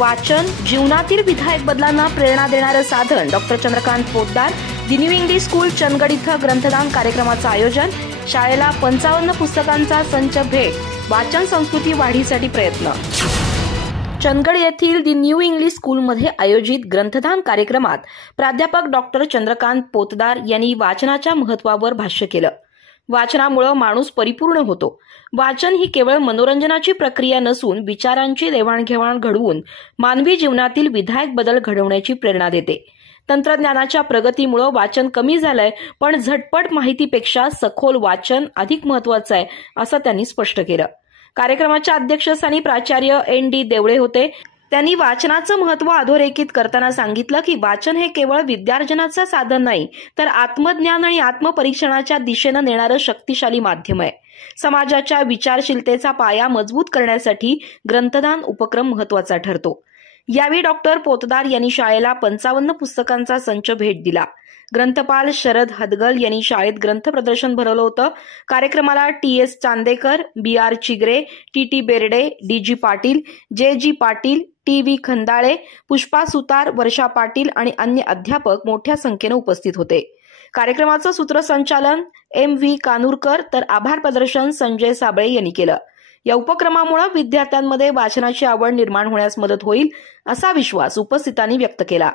वाचन जीवनातील विधायक बदलांना प्रेरणा देणारं साधन doctor Chandrakant Potdar the new English school Chandgad इथं ग्रंथदान कार्यक्रमाचं आयोजन, शाळेला 55 पुस्तकांचा संच भेट, वाचन संस्कृती वाढीसाठी प्रयत्न। चंदगड येथील द न्यू इंग्लिश स्कूलमध्ये आयोजित ग्रंथदान कार्यक्रमात प्राध्यापक डॉक्टर चंद्रकांत पोतदार यांनी वाचनाच्या महत्त्वावर भाष्य केलं। वाचनामुळे माणूस परिपूर्ण होतो। वाचन ही केवळ मनोरंजनाची प्रक्रिया नसून विचारांची देवाणघेवाण घडवून मानवी जीवनातील विधायक बदल घडवण्याची प्रेरणा देते। तंत्रज्ञानाच्या प्रगतीमुळे वाचन कमी झालंय, पण झटपट माहितीपेक्षा सखोल वाचन अधिक महत्त्वाचं आहे, असं त्यांनी स्पष्ट केलं। कार्यक्रमाच्या अध्यक्षस्थानी प्राचार्य एन.डी. देवळे होते। त्यांनी वाचनाचं महत्त्व अधोरेखित करताना सांगितलं की वाचन हे केवळ विद्यार्जनाचं साधन नाही, तर आत्मज्ञान आणि आत्मपरीक्षणाच्या दिशेनं नेणारं शक्तिशाली माध्यम आहे। समाजाच्या विचारशीलतेचा पाया मजबूत करण्यासाठी ग्रंथदान उपक्रम महत्त्वाचा ठरतो। यावेळी डॉक्टर पोतदार यांनी शाळेला 55 पुस्तकांचा संच भेट दिला। ग्रंथपाल शरद हदगल यांनी शाळेत ग्रंथ प्रदर्शन भरवलं होतं। कार्यक्रमाला T S. Chandekar, B R. Chigare, T T. Berde, D G. Patil, J G. Patil, T V. Khandale, Pushpa Sutar, Varsha Patil आणि अन्य अध्यापक मोठ्या संख्येने उपस्थित होते। कार्यक्रमाचं सूत्रसंचालन एम.व्ही. कानूरकर तर आभार प्रदर्शन संजय साबळे यांनी केलं। या उपक्रमामुळे विद्यार्थ्यांमध्ये वाचनाची आवड निर्माण होण्यास मदत होईल, असा विश्वास उपस्थितांनी व्यक्त केला।